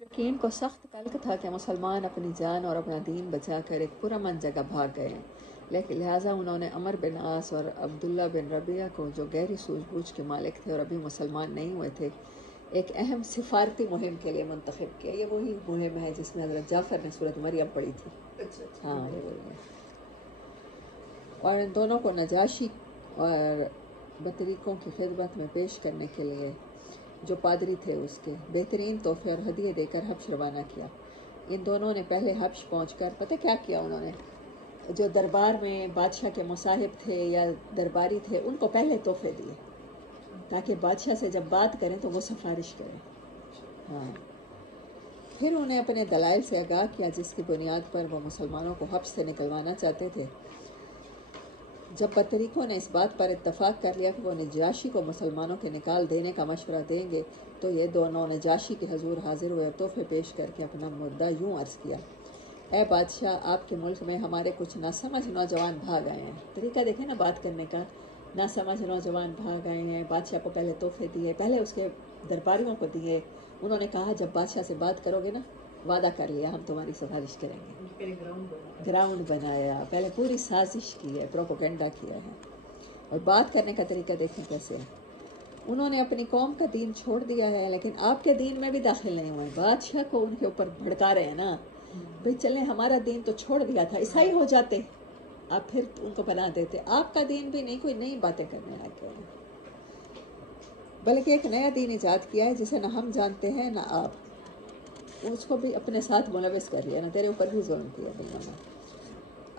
مشرکین کو سخت قلق تھا کہ مسلمان اپنی جان اور اپنا دین بچا کر ایک پرامن جگہ بھاگ گئے ہیں، لیکن لہٰذا انہوں نے عمر بن عاص اور عبداللہ بن ربیعہ کو، جو گہری سوجھ بوجھ کے مالک تھے اور ابھی مسلمان نہیں ہوئے تھے، ایک اہم سفارتی مہم کے لیے منتخب کیا۔ یہ وہی مہم ہے جس میں حضرت جعفر نے سورۃ مریم پڑھی تھی۔ ہاں، یہ وہی ہے۔ اور ان دونوں کو نجاشی اور بطریقوں کی خدمت میں پیش کرنے کے لیے، جو پادری تھے، اس کے بہترین تحفے اور ہدیے دے کر حبش روانہ کیا۔ ان دونوں نے پہلے حبش پہنچ کر پتہ کیا کیا انہوں نے؟ جو دربار میں بادشاہ کے مصاحب تھے یا درباری تھے، ان کو پہلے تحفے دیے تاکہ بادشاہ سے جب بات کریں تو وہ سفارش کریں۔ ہاں، پھر انہیں اپنے دلائل سے آگاہ کیا جس کی بنیاد پر وہ مسلمانوں کو حبش سے نکلوانا چاہتے تھے۔ جب بطریقوں نے اس بات پر اتفاق کر لیا کہ وہ نجاشی کو مسلمانوں کے نکال دینے کا مشورہ دیں گے، تو یہ دونوں نجاشی کے حضور حاضر ہوئے اور تحفے پیش کر کے اپنا مدعا یوں عرض کیا: اے بادشاہ، آپ کے ملک میں ہمارے کچھ ناسمجھ نوجوان بھاگ آئے ہیں۔ طریقہ دیکھیں نا بات کرنے کا، ناسمجھ نوجوان بھاگ آئے ہیں۔ بادشاہ کو پہلے تحفے دیے، پہلے اس کے درباریوں کو دیے۔ انہوں نے کہا جب بادشاہ سے بات کرو گے نا، وعدہ کر لیا ہم تمہاری سفارش کریں گے۔ گراؤنڈ بنایا، پہلے پوری سازش کی ہے، پروپیگنڈا کیا ہے۔ اور بات کرنے کا طریقہ دیکھیں کیسے ہے۔ انہوں نے اپنی قوم کا دین چھوڑ دیا ہے، لیکن آپ کے دین میں بھی داخل نہیں ہوئے۔ بادشاہ کو ان کے اوپر بھڑکا رہے ہیں نا، بھئی چلیں ہمارا دین تو چھوڑ دیا تھا، عیسائی ہو جاتے، آپ پھر ان کو بنا دیتے۔ آپ کا دین بھی نہیں، کوئی نئی باتیں کرنے لگ گئے ہیں، بلکہ ایک نیا دین ایجاد کیا ہے جسے نہ ہم جانتے ہیں نہ آپ۔ اس کو بھی اپنے ساتھ ملوث کر لیا نا، تیرے اوپر بھی ظلم کیا دنیا میں۔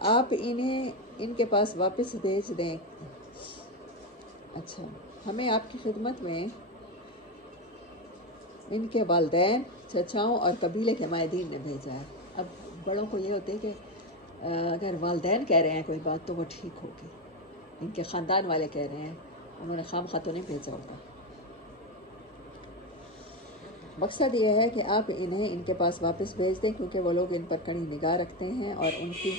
آپ انہیں ان کے پاس واپس بھیج دیں۔ اچھا، ہمیں آپ کی خدمت میں ان کے والدین، چچاؤں اور قبیلے کے مائدین نے بھیجا ہے۔ اب بڑوں کو یہ ہوتے ہے کہ اگر والدین کہہ رہے ہیں کوئی بات تو وہ ٹھیک ہوگی، ان کے خاندان والے کہہ رہے ہیں، انہوں نے خام خواہ تو نہیں بھیجا ہوگا۔ مقصد یہ ہے کہ آپ انہیں ان کے پاس واپس بھیج دیں، کیونکہ وہ لوگ ان پر کڑی نگاہ رکھتے ہیں اور ان کی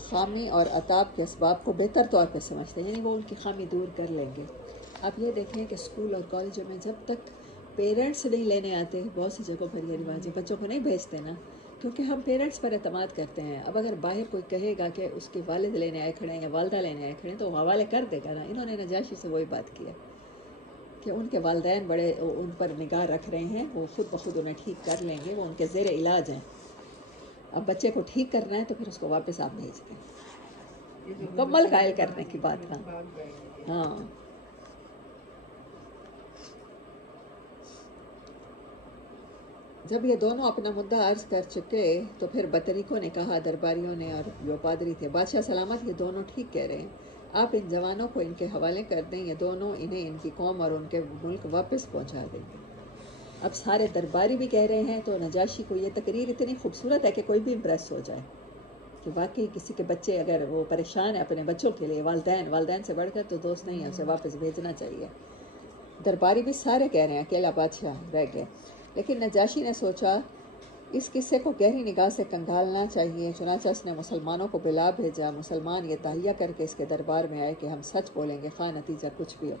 خامی اور عتاب کے اسباب کو بہتر طور پہ سمجھتے ہیں، یعنی وہ ان کی خامی دور کر لیں گے۔ آپ یہ دیکھیں کہ اسکول اور کالجوں میں جب تک پیرنٹس نہیں لینے آتے، بہت سی جگہوں پر یہ رواج ہے، بچوں کو نہیں بھیجتے نا، کیونکہ ہم پیرنٹس پر اعتماد کرتے ہیں۔ اب اگر باہر کوئی کہے گا کہ اس کے والد لینے آئے کھڑے ہیں یا والدہ لینے آئے کھڑے ہیں تو وہ حوالے کر دے گا نا۔ انہوں نے نجاشی سے وہی بات کیا کہ ان کے والدین بڑے ان پر نگاہ رکھ رہے ہیں، وہ خود بخود انہیں ٹھیک کر لیں گے، وہ ان کے زیر علاج ہیں۔ اب بچے کو ٹھیک کرنا ہے تو پھر اس کو واپس آپ بھیج دیں، مکمل قائل کرنے کی بات۔ ہاں، جب یہ دونوں اپنا مدعا عرض کر چکے تو پھر بطریقوں نے کہا، درباریوں نے اور جو پادری تھے: بادشاہ سلامت، یہ دونوں ٹھیک کہہ رہے ہیں، آپ ان جوانوں کو ان کے حوالے کر دیں، یہ دونوں انہیں ان کی قوم اور ان کے ملک واپس پہنچا دیں گے۔ اب سارے درباری بھی کہہ رہے ہیں، تو نجاشی کو یہ تقریر اتنی خوبصورت ہے کہ کوئی بھی امپریس ہو جائے کہ واقعی کسی کے بچے اگر وہ پریشان ہے اپنے بچوں کے لیے، والدین سے بڑھ کر تو دوست نہیں ہے، اسے واپس بھیجنا چاہیے۔ درباری بھی سارے کہہ رہے ہیں، اکیلا بادشاہ رہ گئے۔ لیکن نجاشی نے سوچا اس قصے کو گہری نگاہ سے کنگھالنا چاہیے، چنانچہ اس نے مسلمانوں کو بلا بھیجا۔ مسلمان یہ تہیہ کر کے اس کے دربار میں آئے کہ ہم سچ بولیں گے، خواہ نتیجہ کچھ بھی ہو۔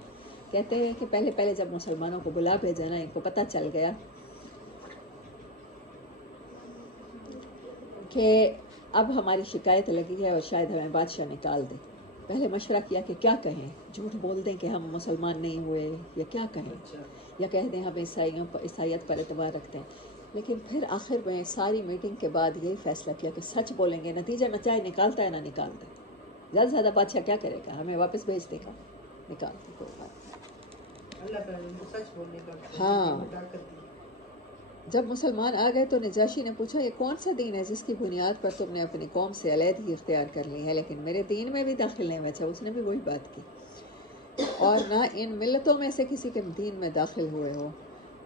کہتے ہیں کہ پہلے جب مسلمانوں کو بلا بھیجا نا، ان کو پتہ چل گیا کہ اب ہماری شکایت لگی ہے اور شاید ہمیں بادشاہ نکال دے۔ پہلے مشورہ کیا کہ کیا کہیں، جھوٹ بول دیں کہ ہم مسلمان نہیں ہوئے، یا کیا کہیں، یا کہہ دیں ہم عیسائیت پر اعتبار رکھتے ہیں۔ لیکن پھر آخر میں ساری میٹنگ کے بعد یہی فیصلہ کیا کہ سچ بولیں گے، نتیجے میں چاہے نکالتا ہے نہ نکالتا ہے، زیادہ سے زیادہ بادشاہ کیا کرے گا، ہمیں واپس بھیج دے گا، نکال دے، کوئی بات نہیں۔ اللہ تعالیٰ نے سچ بولنے کا ہاں، طاقت دی۔ جب مسلمان آ گئے تو نجاشی نے پوچھا، یہ کون سا دین ہے جس کی بنیاد پر تم نے اپنی قوم سے علیحدگی اختیار کر لی ہے؟ لیکن میرے دین میں بھی داخل نہیں ہوئے۔ اچھا، اس نے بھی وہی بات کی، اور نہ ان ملتوں میں سے کسی کے دین میں داخل ہوئے ہو۔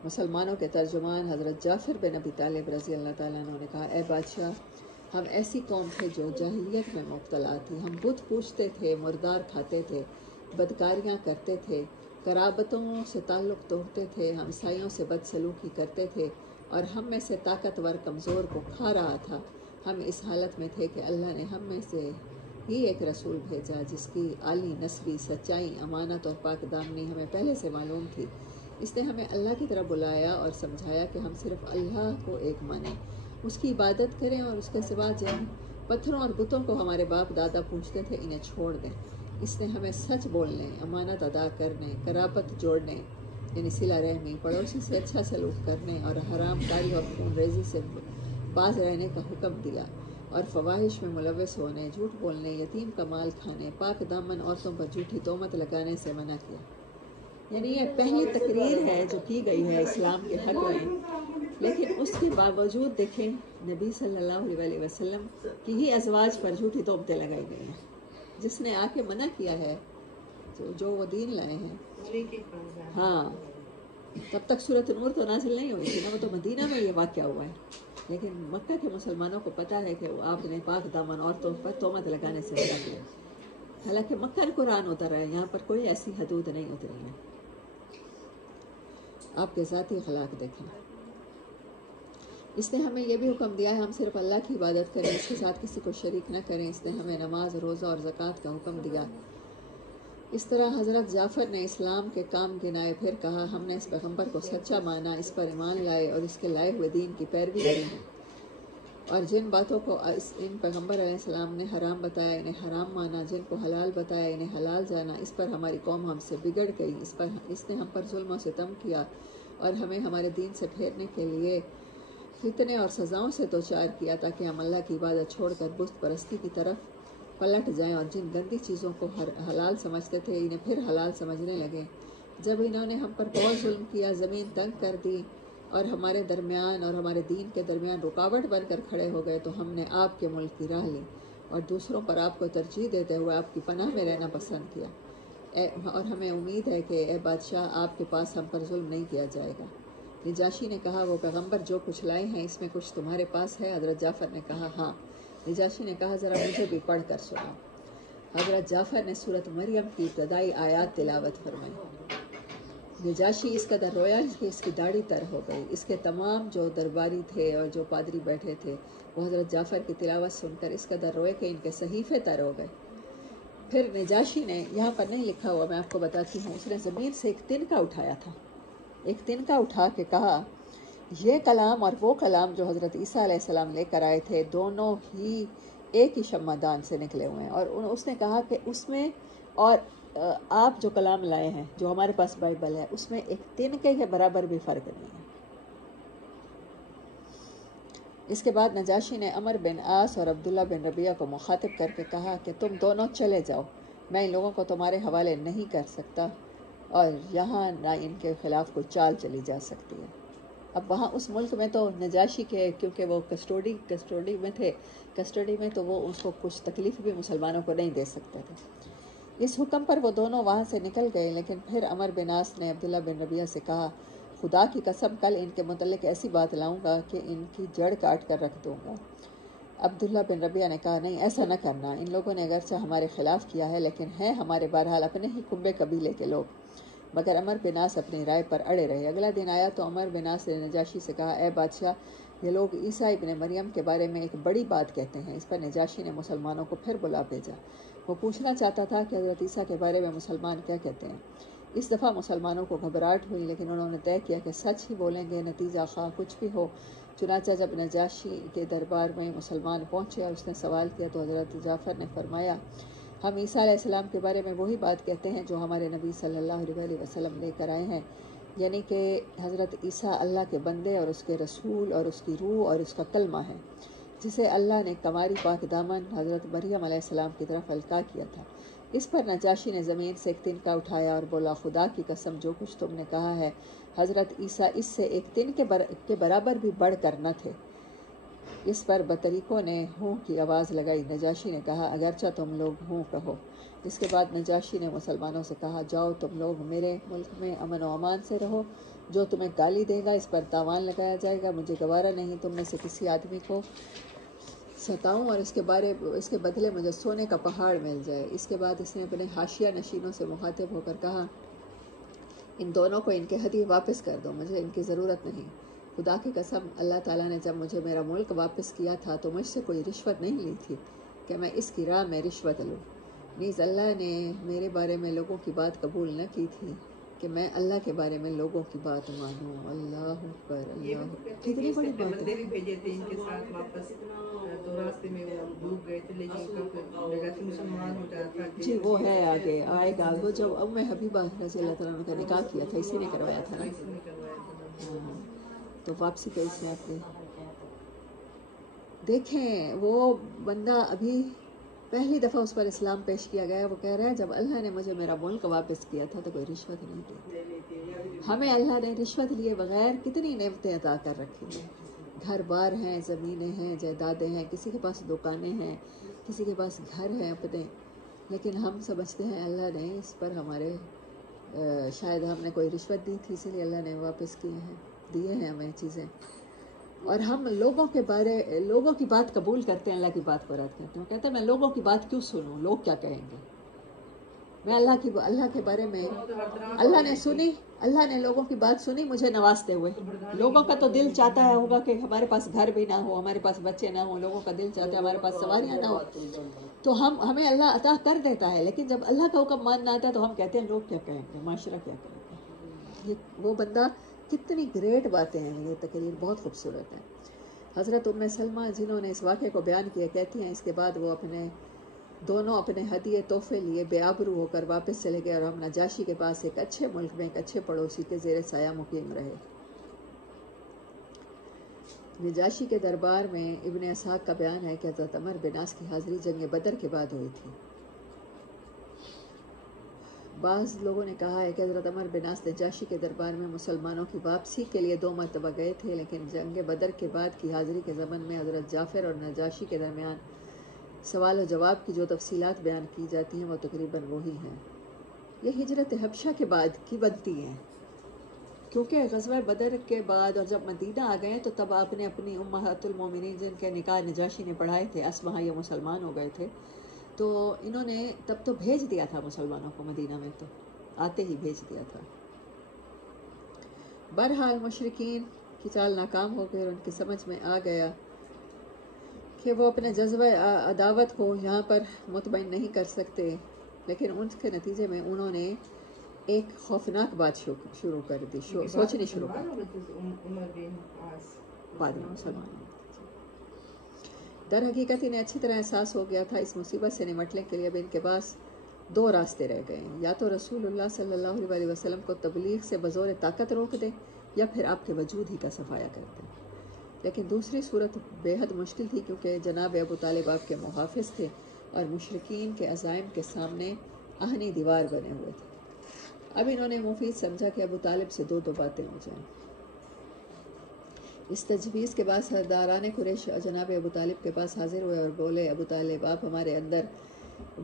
مسلمانوں کے ترجمان حضرت جعفر بن ابی طالب رضی اللہ تعالیٰ عنہ نے کہا: اے بادشاہ، ہم ایسی قوم تھے جو جاہلیت میں مبتلا تھی، ہم بت پوجتے تھے، مردار کھاتے تھے، بدکاریاں کرتے تھے، قرابتوں سے تعلق توڑتے تھے، ہمسایوں سے بدسلوکی کرتے تھے، اور ہم میں سے طاقتور کمزور کو کھا رہا تھا۔ ہم اس حالت میں تھے کہ اللہ نے ہم میں سے ہی ایک رسول بھیجا جس کی عالی نسبی، سچائی، امانت اور پاک دامنی ہمیں پہلے سے معلوم تھی۔ اس نے ہمیں اللہ کی طرف بلایا اور سمجھایا کہ ہم صرف اللہ کو ایک مانیں، اس کی عبادت کریں اور اس کے سوا جن پتھروں اور بتوں کو ہمارے باپ دادا پوجتے تھے انہیں چھوڑ دیں۔ اس نے ہمیں سچ بولنے، امانت ادا کرنے، قرابت جوڑنے یعنی صلہ رحمی، پڑوسی سے اچھا سلوک کرنے اور حرام کاری اور خون ریزی سے باز رہنے کا حکم دیا، اور فواحش میں ملوث ہونے، جھوٹ بولنے، یتیم کا مال کھانے، پاک دامن عورتوں پر جھوٹی تہمت لگانے سے منع کیا۔ یعنی یہ پہلی تقریر ہے جو کی گئی ہے اسلام کے حق میں، لیکن اس کے باوجود دیکھیں نبی صلی اللہ علیہ وسلم کی ہی ازواج پر جھوٹی تہمتیں لگائی گئی ہیں، جس نے آ کے منع کیا ہے جو وہ دین لائے ہیں۔ ہاں، تب تک سورۃ نور تو نازل نہیں ہوئی تھی نا، وہ تو مدینہ میں یہ واقعہ ہوا ہے، لیکن مکہ کے مسلمانوں کو پتہ ہے کہ آپ نے پاک دامن عورتوں پر تہمت لگانے سے منع کیا، حالانکہ مکہ کا قرآن اترا ہے، یہاں پر کوئی ایسی حدود نہیں اتری ہے۔ آپ کے ذاتی اخلاق دیکھیں۔ اس نے ہمیں یہ بھی حکم دیا ہے ہم صرف اللہ کی عبادت کریں، اس کے ساتھ کسی کو شریک نہ کریں۔ اس نے ہمیں نماز، روزہ اور زکوٰۃ کا حکم دیا۔ اس طرح حضرت جعفر نے اسلام کے کام گنائے، پھر کہا ہم نے اس پیغمبر کو سچا مانا، اس پر ایمان لائے اور اس کے لائے ہوئے دین کی پیروی کی ہے، اور جن باتوں کو ان پیغمبر علیہ السلام نے حرام بتایا انہیں حرام مانا، جن کو حلال بتایا انہیں حلال جانا۔ اس پر ہماری قوم ہم سے بگڑ گئی، اس نے ہم پر ظلم و ستم کیا اور ہمیں ہمارے دین سے پھیرنے کے لیے فتنے اور سزاؤں سے دوچار کیا، تاکہ ہم اللہ کی عبادت چھوڑ کر بت پرستی کی طرف پلٹ جائیں اور جن گندی چیزوں کو حلال سمجھتے تھے انہیں پھر حلال سمجھنے لگے۔ جب انہوں نے ہم پر بہت ظلم کیا، زمین تنگ کر دی اور ہمارے درمیان اور ہمارے دین کے درمیان رکاوٹ بن کر کھڑے ہو گئے، تو ہم نے آپ کے ملک کی راہ لی اور دوسروں پر آپ کو ترجیح دیتے ہوئے آپ کی پناہ میں رہنا پسند کیا، اور ہمیں امید ہے کہ اے بادشاہ آپ کے پاس ہم پر ظلم نہیں کیا جائے گا۔ نجاشی نے کہا وہ پیغمبر جو کچھ لائے ہیں اس میں کچھ تمہارے پاس ہے؟ حضرت جعفر نے کہا ہاں۔ نجاشی نے کہا ذرا مجھے بھی پڑھ کر سناؤ۔ حضرت جعفر نے سورۃ مریم کی ابتدائی آیات تلاوت فرمائی۔ نجاشی اس قدر رویا کہ اس کی داڑھی تر ہو گئی۔ اس کے تمام جو درباری تھے اور جو پادری بیٹھے تھے وہ حضرت جعفر کی تلاوت سن کر اس قدر روئے کہ ان کے صحیفے تر ہو گئے۔ پھر نجاشی نے، یہاں پر نہیں لکھا ہوا، میں آپ کو بتاتی ہوں، اس نے زمین سے ایک تنکا اٹھایا تھا، ایک تنکا اٹھا کے کہا یہ کلام اور وہ کلام جو حضرت عیسیٰ علیہ السلام لے کر آئے تھے دونوں ہی ایک ہی شمعدان سے نکلے ہوئے ہیں، اور اس نے کہا کہ اس میں اور آپ جو کلام لائے ہیں جو ہمارے پاس بائبل ہے اس میں ایک تنکے کے برابر بھی فرق نہیں ہے۔ اس کے بعد نجاشی نے عمر بن عاص اور عبداللہ بن ربیعہ کو مخاطب کر کے کہا کہ تم دونوں چلے جاؤ، میں ان لوگوں کو تمہارے حوالے نہیں کر سکتا اور یہاں نہ ان کے خلاف کوئی چال چلی جا سکتی ہے۔ اب وہاں اس ملک میں تو نجاشی کے، کیونکہ وہ کسٹوڈی میں تھے، کسٹڈی میں، تو وہ اس کو کچھ تکلیف بھی مسلمانوں کو نہیں دے سکتے تھے۔ اس حکم پر وہ دونوں وہاں سے نکل گئے، لیکن پھر عمر بن عاص نے عبداللہ بن ربیعہ سے کہا خدا کی قسم کل ان کے متعلق ایسی بات لاؤں گا کہ ان کی جڑ کاٹ کر رکھ دوں گا۔ عبداللہ بن ربیعہ نے کہا نہیں، ایسا نہ کرنا، ان لوگوں نے اگرچہ ہمارے خلاف کیا ہے لیکن ہیں ہمارے بہرحال اپنے ہی کنبے قبیلے کے لوگ۔ مگر عمر بن عاص اپنی رائے پر اڑے رہے۔ اگلا دن آیا تو عمر بن عاص نے نجاشی سے کہا اے بادشاہ، یہ لوگ عیسیٰ ابن مریم کے بارے میں ایک بڑی بات کہتے ہیں۔ اس پر نجاشی نے مسلمانوں کو پھر بلا بھیجا۔ وہ پوچھنا چاہتا تھا کہ حضرت عیسیٰ کے بارے میں مسلمان کیا کہتے ہیں۔ اس دفعہ مسلمانوں کو گھبراہٹ ہوئی، لیکن انہوں نے طے کیا کہ سچ ہی بولیں گے، نتیجہ خواہ کچھ بھی ہو۔ چنانچہ جب نجاشی کے دربار میں مسلمان پہنچے اور اس نے سوال کیا تو حضرت جعفر نے فرمایا ہم عیسیٰ علیہ السلام کے بارے میں وہی بات کہتے ہیں جو ہمارے نبی صلی اللہ علیہ وسلم لے کر آئے ہیں، یعنی کہ حضرت عیسیٰ اللہ کے بندے اور اس کے رسول اور اس کی روح اور اس کا کلمہ ہے، جسے اللہ نے کماری پاک دامن حضرت مریم علیہ السلام کی طرف القاء کیا تھا۔ اس پر نجاشی نے زمین سے ایک تنکا اٹھایا اور بولا خدا کی قسم جو کچھ تم نے کہا ہے حضرت عیسیٰ اس سے ایک تن کے برابر بھی بڑھ کر نہ تھے۔ اس پر بطریقوں نے ہوں کی آواز لگائی۔ نجاشی نے کہا اگرچہ تم لوگ ہوں کہو۔ اس کے بعد نجاشی نے مسلمانوں سے کہا جاؤ تم لوگ میرے ملک میں امن و امان سے رہو، جو تمہیں گالی دے گا اس پر تاوان لگایا جائے گا۔ مجھے گوارا نہیں تم میں سے کسی آدمی کو ستاؤں اور اس کے بدلے مجھے سونے کا پہاڑ مل جائے۔ اس کے بعد اس نے اپنے حاشیہ نشینوں سے مخاطب ہو کر کہا ان دونوں کو ان کے ہدیے واپس کر دو، مجھے ان کی ضرورت نہیں۔ خدا کی قسم اللہ تعالیٰ نے جب مجھے میرا ملک واپس کیا تھا تو مجھ سے کوئی رشوت نہیں لی تھی کہ میں اس کی راہ میں رشوت لوں۔ نیز اللہ نے میرے بارے میں لوگوں کی بات قبول نہ کی تھی کہ میں اللہ کے بارے میں لوگوں کی بات مانوں. اللہ اکبر، اللہ اکبر، کتنی بڑی بات بندے ہے. بھی بھیجے تھے ان کے ساتھ واپس، تو راستے میں وہ ڈوب گئے تھے، لیکن جگہ سے مسلمان ہو جاتا تھا. جی وہ ہے آگے آئے گا. وہ جب ام حبیبہ رضی اللہ تعالیٰ عنہ کا نکاح کیا تھا، اسی نے کروایا تھا نا. ہاں، تو واپسی پہ اس نے اپنے دیکھیں وہ بندہ ابھی پہلی دفعہ اس پر اسلام پیش کیا گیا. وہ کہہ رہا ہے جب اللہ نے مجھے میرا ملک واپس کیا تھا تو کوئی رشوت نہیں دی. ہمیں اللہ نے رشوت لیے بغیر کتنی نعمتیں عطا کر رکھی ہیں. گھر بار ہیں، زمینیں ہیں، جائیدادیں ہیں، کسی کے پاس دکانیں ہیں، کسی کے پاس گھر ہیں اپنے. لیکن ہم سمجھتے ہیں اللہ نے اس پر ہمارے شاید ہم نے کوئی رشوت دی تھی، اسی لیے اللہ نے واپس کیے ہیں، دیے ہیں ہمیں چیزیں. اور ہم لوگوں کی بات قبول کرتے ہیں، اللہ کی بات کو رد کرتے ہیں. وہ کہتے ہیں میں لوگوں کی بات کیوں سنوں، لوگ کیا کہیں گے. میں اللہ کے بارے میں اللہ نے لوگوں کی بات سنی مجھے نوازتے ہوئے. لوگوں کا تو دل چاہتا ہے ہوگا کہ ہمارے پاس گھر بھی نہ ہو، ہمارے پاس بچے نہ ہوں. لوگوں کا دل چاہتا ہے ہمارے پاس سواریاں نہ ہو، تو ہمیں اللہ عطا کر دیتا ہے. لیکن جب اللہ کا حکم ماننا آتا ہے تو ہم کہتے ہیں لوگ کیا کہیں گے، معاشرہ کیا کہیں گے. وہ بندہ کتنی گریٹ باتیں ہیں. یہ تقریر بہت خوبصورت ہے. حضرت ام سلمہ جنہوں نے اس واقعے کو بیان کیا کہتی ہیں اس کے بعد وہ دونوں اپنے ہدیے تحفے لیے بے آبرو ہو کر واپس چلے گئے اور ہم نجاشی کے پاس ایک اچھے ملک میں ایک اچھے پڑوسی کے زیر سایہ مقیم رہے. نجاشی کے دربار میں ابن اسحاق کا بیان ہے کہ حضرت عمر بن عاص کی حاضری جنگ بدر کے بعد ہوئی تھی. بعض لوگوں نے کہا ہے کہ حضرت عمر بن عاص نجاشی کے دربار میں مسلمانوں کی واپسی کے لیے 2 مرتبہ گئے تھے، لیکن جنگ بدر کے بعد کی حاضری کے ضمن میں حضرت جعفر اور نجاشی کے درمیان سوال و جواب کی جو تفصیلات بیان کی جاتی ہیں وہ تقریباً وہی ہیں. یہ ہجرت حبشہ کے بعد کی بنتی ہیں، کیونکہ غزوہ بدر کے بعد اور جب مدینہ آ گئے تو تب آپ نے اپنی امہات المومنین جن کے نکاح نجاشی نے پڑھائے تھے، اسمہ یہ مسلمان ہو گئے تھے، تو انہوں نے تب تو بھیج دیا تھا مسلمانوں کو مدینہ میں، تو آتے ہی بھیج دیا تھا. بہرحال مشرکین کی چال ناکام ہو گئی اور ان کی سمجھ میں آ گیا کہ وہ اپنے جذبہ عداوت کو یہاں پر مطمئن نہیں کر سکتے. لیکن ان کے نتیجے میں انہوں نے ایک خوفناک بات شروع کر دی، سوچنی شروع کر دی. بعد میں مسلمان ہوئے. در حقیقت انہیں اچھی طرح احساس ہو گیا تھا اس مصیبت سے نمٹنے کے لیے اب ان کے پاس 2 راستے رہ گئے ہیں. یا تو رسول اللہ صلی اللہ علیہ وسلم کو تبلیغ سے بزور طاقت روک دیں یا پھر آپ کے وجود ہی کا صفایا کر دیں. لیکن دوسری صورت بے حد مشکل تھی، کیونکہ جناب ابو طالب آپ کے محافظ تھے اور مشرکین کے عزائم کے سامنے آہنی دیوار بنے ہوئے تھے. اب انہوں نے مفید سمجھا کہ ابو طالب سے 2 باتیں ہو جائیں. اس تجویز کے بعد سرداران قریش جناب ابو طالب کے پاس حاضر ہوئے اور بولے ابو طالب آپ ہمارے اندر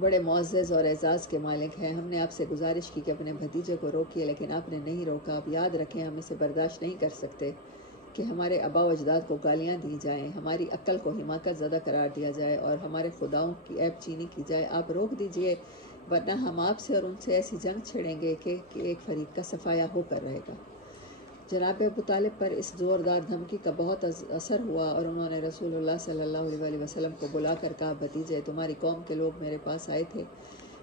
بڑے معزز اور اعزاز کے مالک ہیں. ہم نے آپ سے گزارش کی کہ اپنے بھتیجے کو روکیے، لیکن آپ نے نہیں روکا. آپ یاد رکھیں ہم اسے برداشت نہیں کر سکتے کہ ہمارے آباء و اجداد کو گالیاں دی جائیں، ہماری عقل کو حماقت زدہ قرار دیا جائے اور ہمارے خداؤں کی عیب چینی کی جائے. آپ روک دیجئے، ورنہ ہم آپ سے اور ان سے ایسی جنگ چھڑیں گے کہ ایک فریق کا صفایا ہو کر رہے گا. جناب ابو طالب پر اس زوردار دھمکی کا بہت اثر ہوا اور انہوں نے رسول اللہ صلی اللہ علیہ وسلم کو بلا کر کہا بھتیجے تمہاری قوم کے لوگ میرے پاس آئے تھے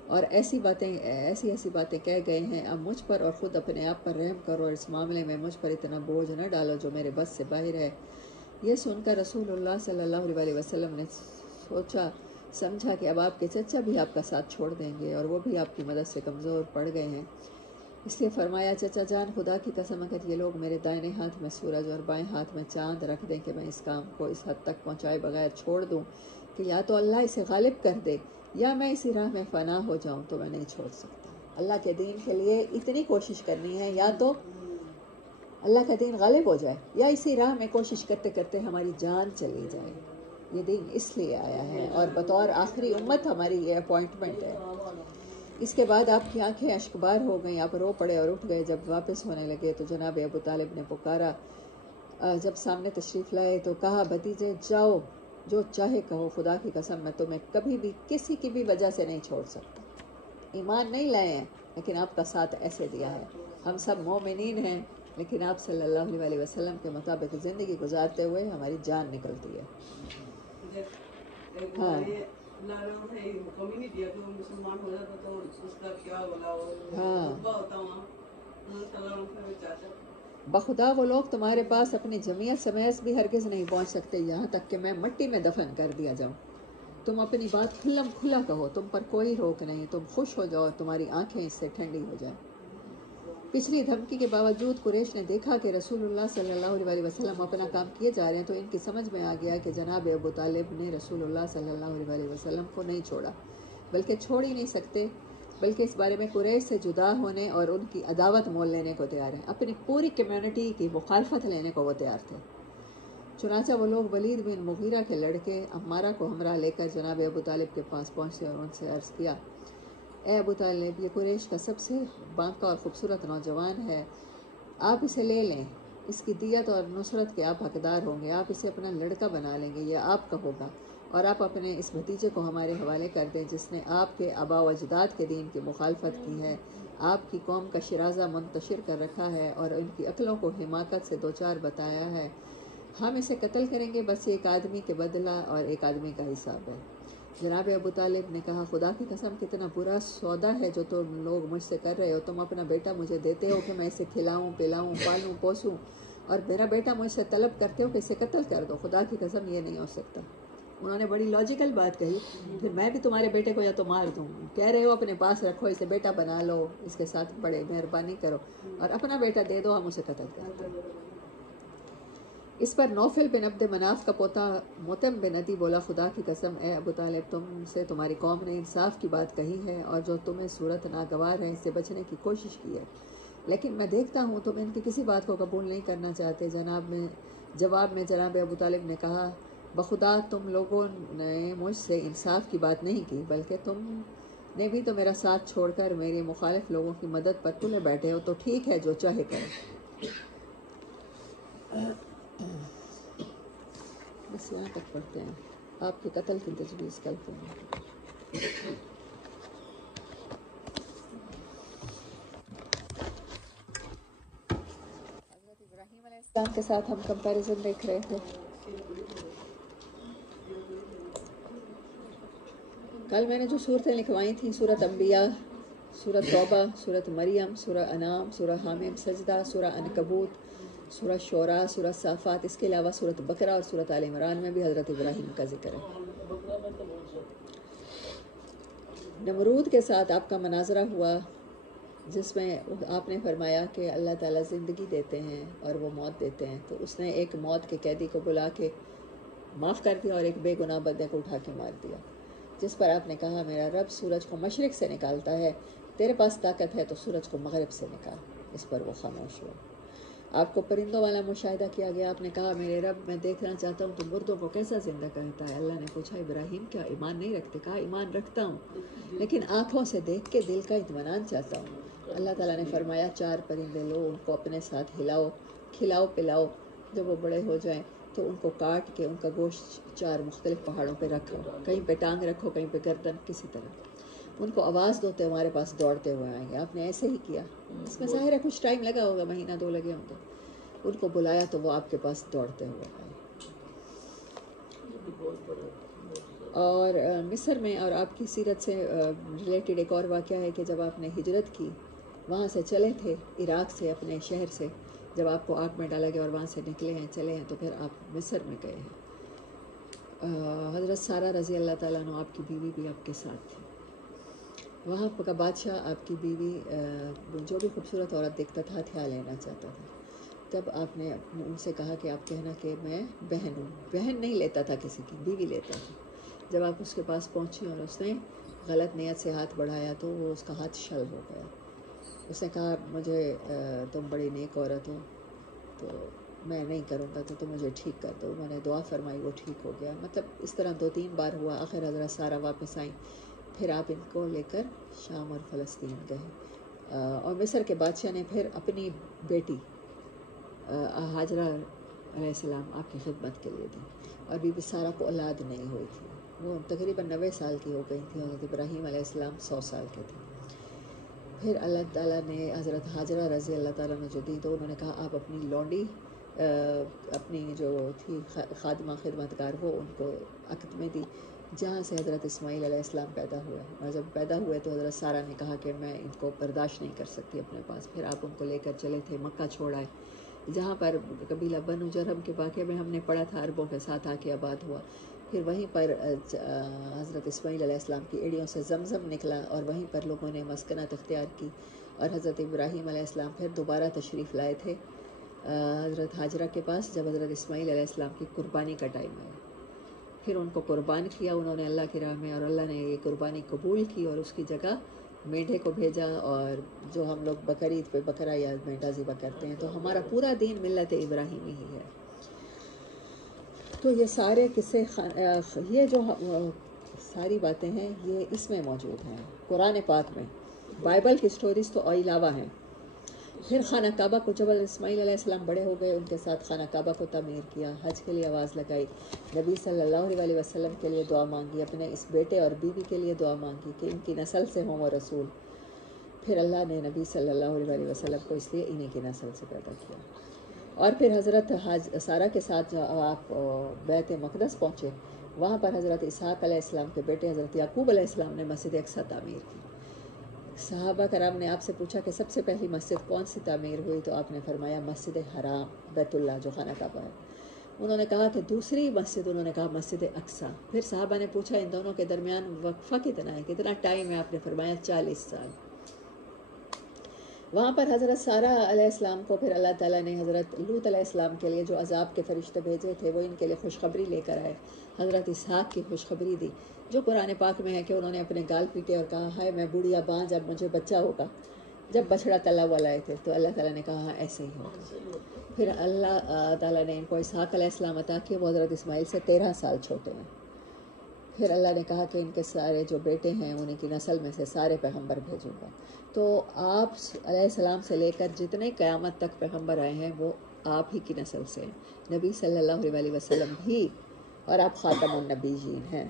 اور ایسی باتیں کہہ گئے ہیں. اب مجھ پر اور خود اپنے آپ پر رحم کرو اور اس معاملے میں مجھ پر اتنا بوجھ نہ ڈالو جو میرے بس سے باہر ہے. یہ سن کر رسول اللہ صلی اللہ علیہ وسلم نے سمجھا کہ اب آپ کے چچا بھی آپ کا ساتھ چھوڑ دیں گے اور وہ بھی آپ کی مدد سے کمزور پڑ گئے ہیں. اس لیے فرمایا چچا جان خدا کی قسم اگر یہ لوگ میرے دائیں ہاتھ میں سورج اور بائیں ہاتھ میں چاند رکھ دیں کہ میں اس کام کو اس حد تک پہنچائے بغیر چھوڑ دوں کہ یا تو اللہ اسے غالب کر دے یا میں اسی راہ میں فنا ہو جاؤں تو میں نہیں چھوڑ سکتا. اللہ کے دین کے لیے اتنی کوشش کرنی ہے، یا تو اللہ کا دین غالب ہو جائے یا اسی راہ میں کوشش کرتے کرتے ہماری جان چلی جائے. یہ دین اس لیے آیا ہے اور بطور آخری امت ہماری یہ اپوائنٹمنٹ ہے. اس کے بعد آپ کی آنکھیں اشکبار ہو گئیں، آپ رو پڑے اور اٹھ گئے. جب واپس ہونے لگے تو جناب ابو طالب نے پکارا. جب سامنے تشریف لائے تو کہا بھتیجے جاؤ جو چاہے کہو، خدا کی قسم میں تمہیں کبھی بھی کسی کی بھی وجہ سے نہیں چھوڑ سکتا. ایمان نہیں لائے ہیں لیکن آپ کا ساتھ ایسے دیا ہے. ہم سب مومنین ہیں لیکن آپ صلی اللہ علیہ وسلم کے مطابق زندگی گزارتے ہوئے ہماری جان نکلتی ہے. ہاں مسلمان ہو جاتا تو اس کا کیا ہوتا بخدا وہ لوگ تمہارے پاس اپنی جمعیت سمیت بھی ہرگز نہیں پہنچ سکتے یہاں تک کہ میں مٹی میں دفن کر دیا جاؤں. تم اپنی بات کھلم کھلا کہو, تم پر کوئی روک نہیں, تم خوش ہو جاؤ, تمہاری آنکھیں اس سے ٹھنڈی ہو جائیں. پچھلی دھمکی کے باوجود قریش نے دیکھا کہ رسول اللہ صلی اللہ علیہ وسلم اپنا کام کیے جا رہے ہیں, تو ان کی سمجھ میں آ گیا کہ جناب ابو طالب نے رسول اللہ صلی اللہ علیہ وسلم کو نہیں چھوڑا, بلکہ چھوڑ ہی نہیں سکتے, بلکہ اس بارے میں قریش سے جدا ہونے اور ان کی عداوت مول لینے کو تیار ہیں. اپنی پوری کمیونٹی کی مخالفت لینے کو وہ تیار تھے. چنانچہ وہ لوگ ولید بن مغیرہ کے لڑکے عمارہ کو ہمراہ لے کر جناب ابو طالب کے پاس پہنچے اور ان سے عرض کیا, اے ابو طالب, یہ قریش کا سب سے بانکا اور خوبصورت نوجوان ہے, آپ اسے لے لیں, اس کی دیت اور نصرت کے آپ حقدار ہوں گے, آپ اسے اپنا لڑکا بنا لیں گے, یہ آپ کا ہوگا, اور آپ اپنے اس بھتیجے کو ہمارے حوالے کر دیں جس نے آپ کے آبا و اجداد کے دین کی مخالفت کی ہے, آپ کی قوم کا شرازہ منتشر کر رکھا ہے اور ان کی عقلوں کو حماقت سے دوچار بتایا ہے. ہم اسے قتل کریں گے, بس ایک آدمی کے بدلہ اور ایک آدمی کا حساب ہے. جناب ابو طالب نے کہا, خدا کی قسم کتنا برا سودا ہے جو تم لوگ مجھ سے کر رہے ہو. تم اپنا بیٹا مجھے دیتے ہو کہ میں اسے کھلاؤں پلاؤں پالوں پوسوں, اور میرا بیٹا مجھ سے طلب کرتے ہو کہ اسے قتل کر دو. خدا کی قسم یہ نہیں ہو سکتا. انہوں نے بڑی لاجیکل بات کہی. پھر میں بھی تمہارے بیٹے کو یا تو مار دوں, کہہ رہے ہو اپنے پاس رکھو, اسے بیٹا بنا لو, اس کے ساتھ بڑے مہربانی کرو, اور اپنا بیٹا دے دو, ہم اسے قتل کرتے ہیں. اس پر نوفل بن عبد مناف کا پوتا متم بن عدی بولا, خدا کی قسم اے ابو طالب, تم سے تمہاری قوم نے انصاف کی بات کہی ہے, اور جو تمہیں صورت ناگوار ہے اس سے بچنے کی کوشش کی ہے, لیکن میں دیکھتا ہوں تم ان کی کسی بات کو قبول نہیں کرنا چاہتے. جواب میں جناب ابو طالب نے کہا, بخدا تم لوگوں نے مجھ سے انصاف کی بات نہیں کی, بلکہ تم نے بھی تو میرا ساتھ چھوڑ کر میری مخالف لوگوں کی مدد پر تلے بیٹھے ہو. تو ٹھیک ہے, جو چاہے کرو. بس یہاں تک پڑھتے ہیں, آپ کے قتل کی تجویز کرتے ہیں. حضرت ابراہیم علیہ السلام کے ساتھ ہم کمپیریزن دیکھ رہے تھے. کل میں نے جو صورتیں لکھوائی تھیں, سورۃ انبیاء, سورۃ توبہ, سورۃ مریم, سورہ انعام, سورہ حامیم سجدہ, سورہ عنکبوت, سورہ شعراء, سورہ صافات, اس کے علاوہ سورۃ بقرہ اور سورۃ آل عمران میں بھی حضرت ابراہیم کا ذکر ہے. نمرود کے ساتھ آپ کا مناظرہ ہوا, جس میں آپ نے فرمایا کہ اللہ تعالیٰ زندگی دیتے ہیں اور وہ موت دیتے ہیں, تو اس نے ایک موت کے قیدی کو بلا کے معاف کر دیا اور ایک بے گناہ بندے کو اٹھا کے مار دیا, جس پر آپ نے کہا, میرا رب سورج کو مشرق سے نکالتا ہے, تیرے پاس طاقت ہے تو سورج کو مغرب سے نکال. اس پر وہ خاموش ہوا. آپ کو پرندوں والا مشاہدہ کیا گیا. آپ نے کہا, میرے رب میں دیکھنا چاہتا ہوں تو مردوں کو کیسا زندہ کرتا ہے. اللہ نے پوچھا, ابراہیم کیا ایمان نہیں رکھتے؟ کہا, ایمان رکھتا ہوں, لیکن آنکھوں سے دیکھ کے دل کا اطمینان چاہتا ہوں. اللہ تعالیٰ نے فرمایا, 4 پرندے لو, ان کو اپنے ساتھ ہلاؤ, کھلاؤ پلاؤ, جب وہ بڑے ہو جائیں تو ان کو کاٹ کے ان کا گوشت 4 مختلف پہاڑوں پہ رکھو, کہیں پہ ٹانگ رکھو, کہیں پہ گردن, کسی طرح ان کو آواز دو تو ہمارے پاس دوڑتے ہوئے آئیں گے. آپ نے ایسے ہی کیا. اس میں ظاہر ہے کچھ ٹائم لگا ہوگا, مہینہ 2 لگے ہوں گے. ان کو بلایا تو وہ آپ کے پاس دوڑتے ہوئے آئے. اور مصر میں اور آپ کی سیرت سے ریلیٹڈ ایک اور واقعہ ہے کہ جب آپ نے ہجرت کی, وہاں سے چلے تھے عراق سے, اپنے شہر سے, جب آپ کو آگ میں ڈالا گیا اور وہاں سے نکلے ہیں, چلے ہیں, تو پھر آپ مصر میں گئے ہیں. حضرت سارہ رضی اللہ تعالیٰ عنہ, آپ کی بیوی بھی آپ کے ساتھ تھی. وہاں کا بادشاہ آپ کی بیوی جو بھی خوبصورت عورت دیکھتا تھا ہتھیا لینا چاہتا تھا. تب آپ نے ان سے کہا کہ آپ کہنا کہ میں بہن ہوں. بہن نہیں لیتا تھا کسی کی, بیوی لیتا تھا. جب آپ اس کے پاس پہنچی اور اس نے غلط نیت سے ہاتھ بڑھایا تو وہ اس کا ہاتھ شل ہو گیا. اس نے کہا, مجھے تم بڑی نیک عورت ہو, تو میں نہیں کروں گا, تو تم مجھے ٹھیک کر دو. میں نے دعا فرمائی, وہ ٹھیک ہو گیا. مطلب اس طرح 2-3 بار ہوا. آخر حضرت سارہ واپس آئیں, پھر آپ ان کو لے کر شام اور فلسطین گئے. اور مصر کے بادشاہ نے پھر اپنی بیٹی ہاجرہ علیہ السلام آپ کی خدمت کے لیے دی, اور بی بی سارہ کو اولاد نہیں ہوئی تھی. وہ تقریباً 90 سال کی ہو گئی تھی. حضرت ابراہیم علیہ السلام 100 سال کے تھے. پھر اللہ تعالیٰ نے حضرت ہاجرہ رضی اللہ تعالیٰ نے جو دی, تو انہوں نے کہا, آپ اپنی لونڈی, اپنی جو تھی خادمہ خدمتگار, وہ ان کو عقد میں دی. جہاں سے حضرت اسماعیل علیہ السلام پیدا ہوئے، اور جب پیدا ہوئے تو حضرت سارہ نے کہا کہ میں ان کو برداشت نہیں کر سکتی اپنے پاس، پھر آپ ان کو لے کر چلے تھے، مکہ چھوڑ آئے، جہاں پر قبیلہ بنو جرہم کے واقعے میں ہم نے پڑھا تھا عربوں کے ساتھ آ کے آباد ہوا، پھر وہیں پر حضرت اسماعیل علیہ السلام کی ایڑیوں سے زمزم نکلا اور وہیں پر لوگوں نے مسکنت اختیار کی، اور حضرت ابراہیم علیہ السلام پھر دوبارہ تشریف لائے تھے حضرت ہاجرہ کے پاس جب حضرت اسماعیل علیہ السلام کی قربانی کا ٹائم آیا، پھر ان کو قربان کیا انہوں نے اللہ کی راہ میں، اور اللہ نے یہ قربانی قبول کی اور اس کی جگہ میڈھے کو بھیجا، اور جو ہم لوگ بقرعید پہ بکرا یا میڈھا ذبح کرتے ہیں، تو ہمارا پورا دین ملت ابراہیمی ہی ہے۔ تو یہ سارے قصے یہ جو ساری باتیں ہیں یہ اس میں موجود ہیں قرآن پاک میں، بائبل کی سٹوریز تو علاوہ ہیں۔ پھر خانہ کعبہ کو جب اسماعیل علیہ السلام بڑے ہو گئے، ان کے ساتھ خانہ کعبہ کو تعمیر کیا، حج کے لیے آواز لگائی، نبی صلی اللہ علیہ وسلم کے لیے دعا مانگی، اپنے اس بیٹے اور بیوی کے لیے دعا مانگی کہ ان کی نسل سے ہوں وہ رسول۔ پھر اللہ نے نبی صلی اللہ علیہ وسلم کو اس لیے انہی کی نسل سے پیدا کیا۔ اور پھر حضرت سارہ کے ساتھ جو آپ بیت مقدس پہنچے، وہاں پر حضرت اسحاق علیہ السلام کے بیٹے حضرت یعقوب علیہ السلام نے مسجد اقصیٰ تعمیر کی۔ صحابہ کرام نے آپ سے پوچھا کہ سب سے پہلی مسجد کون سی تعمیر ہوئی، تو آپ نے فرمایا مسجد حرام بیت اللہ جو خانہ کعبہ ہے۔ انہوں نے کہا کہ دوسری مسجد، انہوں نے کہا مسجد اقصیٰ۔ پھر صحابہ نے پوچھا ان دونوں کے درمیان وقفہ کتنا ہے، کتنا ٹائم ہے، آپ نے فرمایا 40 سال۔ وہاں پر حضرت سارہ علیہ السلام کو پھر اللہ تعالیٰ نے حضرت لوط علیہ السلام کے لیے جو عذاب کے فرشتے بھیجے تھے وہ ان کے لیے خوشخبری لے کر آئے، حضرت اسحاق کی خوشخبری دی، جو قرآن پاک میں ہے کہ انہوں نے اپنے گال پیٹے اور کہا ہائے میں بوڑھیا بانجھ، اب مجھے بچہ ہوگا۔ جب بچڑا تلا ہوا لائے تھے تو اللہ تعالیٰ نے کہا ہاں ایسے ہی ہوگا۔ پھر اللہ تعالیٰ نے ان کو اسحاق علیہ السلام عطا کیے، وہ حضرت اسماعیل سے 13 سال چھوٹے ہیں۔ پھر اللہ نے کہا کہ ان کے سارے جو بیٹے ہیں انہیں کی نسل میں سے سارے پیغمبر بھیجوں گا۔ تو آپ علیہ السلام سے لے کر جتنے قیامت تک پیغمبر آئے ہیں وہ آپ ہی کی نسل سے ہیں، نبی صلی اللہ علیہ وسلم بھی، اور آپ خاتم النبیین ہیں۔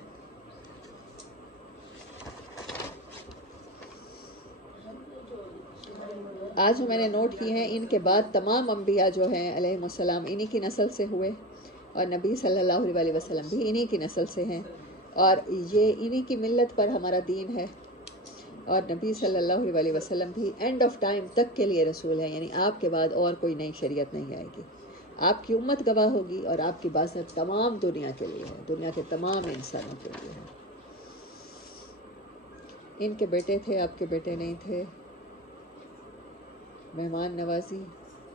آج جو میں نے نوٹ کیے ہیں ان کے بعد تمام انبیاء جو ہیں علیہ السلام انہی کی نسل سے ہوئے، اور نبی صلی اللہ علیہ وسلم بھی انہی کی نسل سے ہیں، اور یہ انہی کی ملت پر ہمارا دین ہے، اور نبی صلی اللہ علیہ وسلم بھی اینڈ آف ٹائم تک کے لیے رسول ہیں، یعنی آپ کے بعد اور کوئی نئی شریعت نہیں آئے گی، آپ کی امت گواہ ہوگی، اور آپ کی بات تمام دنیا کے لیے ہے، دنیا کے تمام انسانوں کے لیے ہے۔ ان کے بیٹے تھے، آپ کے بیٹے نہیں تھے۔ مہمان نوازی،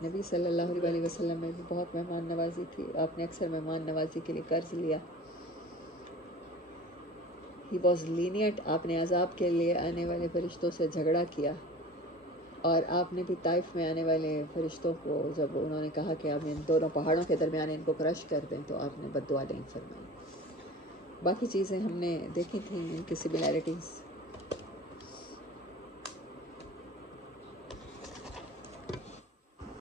نبی صلی اللہ علیہ وسلم میں بھی بہت مہمان نوازی تھی، آپ نے اکثر مہمان نوازی کے لیے قرض لیا۔ ہی واز لینیٹ، آپ نے عذاب کے لیے آنے والے فرشتوں سے جھگڑا کیا، اور آپ نے بھی طائف میں آنے والے فرشتوں کو جب انہوں نے کہا کہ ہم ان دونوں پہاڑوں کے درمیان ان کو کرش کر دیں تو آپ نے بد دعا نہیں فرمائی۔ باقی چیزیں ہم نے دیکھی تھیں ان کی سملیرٹیز۔